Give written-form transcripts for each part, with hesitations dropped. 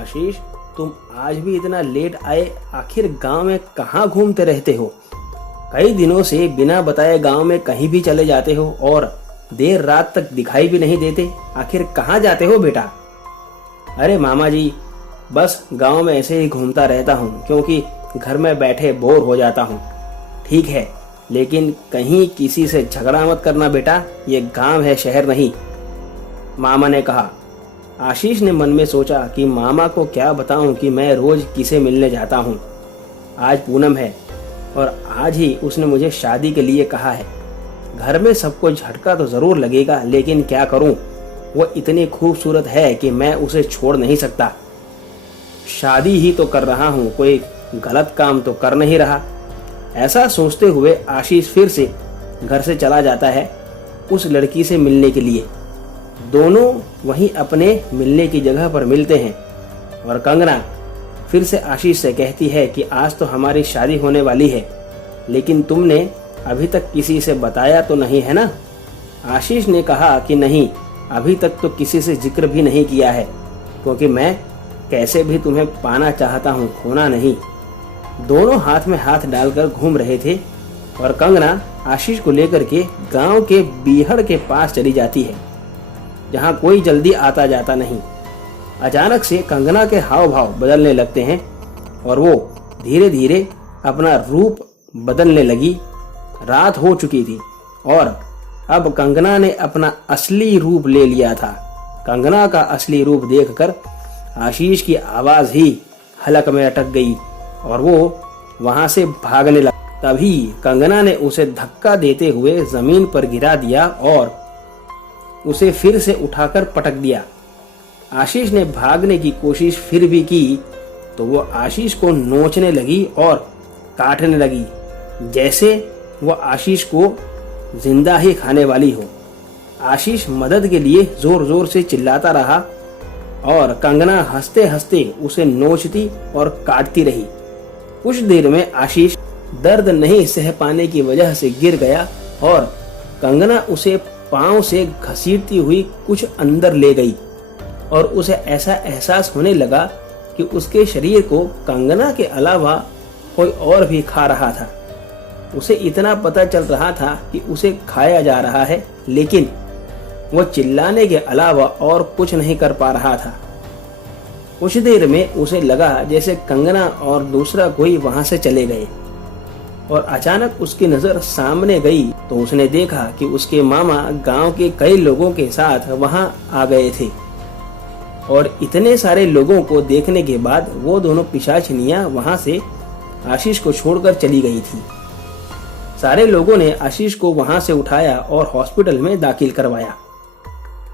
आशीष, तुम आज भी इतना लेट आए, आखिर गांव में कहाँ घूमते रहते हो? कई दिनों से बिना बताए गांव में कहीं भी चले जाते हो और देर रात तक दिखाई भी नहीं देते। आखिर कहाँ जाते हो बेटा? अरे मामा जी, बस गांव में ऐसे ही घूमता रहता हूँ क्योंकि घर में बैठे बोर हो जाता हूँ। ठीक है, लेकिन कहीं किसी से झगड़ा मत करना बेटा, ये गांव है, शहर नहीं, मामा ने कहा। आशीष ने मन में सोचा कि मामा को क्या बताऊं कि मैं रोज किसे मिलने जाता हूं। आज पूनम है और आज ही उसने मुझे शादी के लिए कहा है। घर में सबको झटका तो जरूर लगेगा, लेकिन क्या करूं, वो इतनी खूबसूरत है कि मैं उसे छोड़ नहीं सकता। शादी ही तो कर रहा हूं, कोई गलत काम तो कर नहीं रहा। ऐसा सोचते हुए आशीष फिर से घर से चला जाता है उस लड़की से मिलने के लिए। दोनों वहीं अपने मिलने की जगह पर मिलते हैं और कंगना फिर से आशीष से कहती है कि आज तो हमारी शादी होने वाली है, लेकिन तुमने अभी तक किसी से बताया तो नहीं है ना? आशीष ने कहा कि नहीं, अभी तक तो किसी से जिक्र भी नहीं किया है, क्योंकि मैं कैसे भी तुम्हें पाना चाहता हूँ, खोना नहीं। दोनों हाथ में हाथ डालकर घूम रहे थे और कंगना आशीष को लेकर के गांव के बीहड़ के पास चली जाती है, जहां कोई जल्दी आता जाता नहीं। अचानक से कंगना के हाव भाव बदलने लगते हैं और वो धीरे धीरे अपना रूप बदलने लगी। रात हो चुकी थी और अब कंगना ने अपना असली रूप ले लिया था। कंगना का असली रूप देखकर आशीष की आवाज ही हलक में अटक गई और वो वहां से भागने लगा। तभी कंगना ने उसे धक्का देते हुए जमीन पर गिरा दिया और उसे फिर से उठाकर पटक दिया। आशीष ने भागने की कोशिश फिर भी की तो वो आशीष को नोचने लगी और काटने लगी, जैसे वो आशीष को जिंदा ही खाने वाली हो। आशीष मदद के लिए जोर जोर से चिल्लाता रहा और कंगना हंसते हंसते उसे नोचती और काटती रही। कुछ देर में आशीष दर्द नहीं सह पाने की वजह से गिर गया और कंगना उसे पांव से घसीटती हुई कुछ अंदर ले गई और उसे ऐसा एहसास होने लगा कि उसके शरीर को कंगना के अलावा कोई और भी खा रहा था। उसे इतना पता चल रहा था कि उसे खाया जा रहा है, लेकिन वो चिल्लाने के अलावा और कुछ नहीं कर पा रहा था। कुछ देर में उसे लगा जैसे कंगना और दूसरा कोई वहां से चले गए और अचानक उसकी नजर सामने गई तो उसने देखा कि उसके मामा गांव के कई लोगों के साथ वहां आ गए थे और इतने सारे लोगों को देखने के बाद वो दोनों पिशाचिनियां वहां से आशीष को छोड़कर चली गई थी। सारे लोगों ने आशीष को वहां से उठाया और हॉस्पिटल में दाखिल करवाया।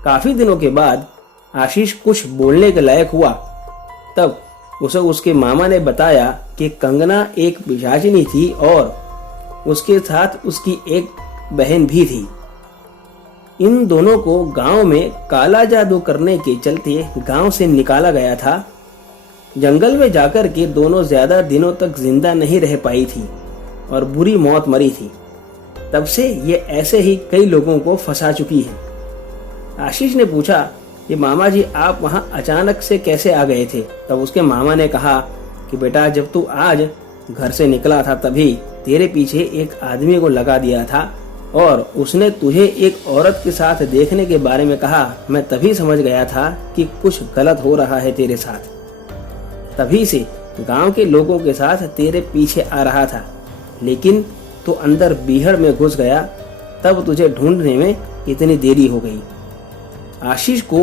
काफी दिनों के बाद आशीष कुछ बोलने के लायक हुआ। तब उसे उसके मामा ने बताया कि कंगना एक पिशाचिनी थी और उसके साथ उसकी एक बहन भी थी। इन दोनों को गांव में काला जादू करने के चलते गांव से निकाला गया था। जंगल में जाकर के दोनों ज्यादा दिनों तक जिंदा नहीं रह पाई थी और बुरी मौत मरी थी। तब से ये ऐसे ही कई लोगों को फंसा चुकी है। आशीष ने पूछा कि मामा जी, आप वहां अचानक से कैसे आ गए थे? तब उसके मामा ने कहा कि बेटा, जब तू आज घर से निकला था तभी तेरे पीछे एक आदमी को लगा दिया था और उसने तुझे एक औरत के साथ देखने के बारे में कहा। मैं तभी समझ गया था कि कुछ गलत हो रहा है तेरे साथ। तभी से गांव के लोगों के साथ तेरे पीछे आ रहा था, लेकिन तू अंदर बीहड़ में घुस गया, तब तुझे ढूंढने में इतनी देरी हो गई। आशीष को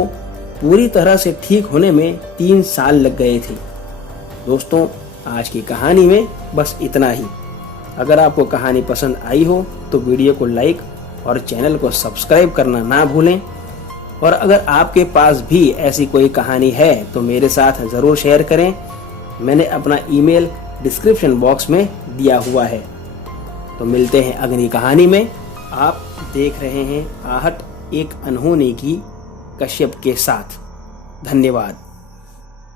पूरी तरह से ठीक होने में 3 साल लग गए थे। दोस्तों, आज की कहानी में बस इतना ही। अगर आपको कहानी पसंद आई हो तो वीडियो को लाइक और चैनल को सब्सक्राइब करना ना भूलें। और अगर आपके पास भी ऐसी कोई कहानी है तो मेरे साथ ज़रूर शेयर करें। मैंने अपना ईमेल डिस्क्रिप्शन बॉक्स में दिया हुआ है। तो मिलते हैं अगली कहानी में। आप देख रहे हैं आहट एक अनहोनी की कश्यप के साथ। धन्यवाद।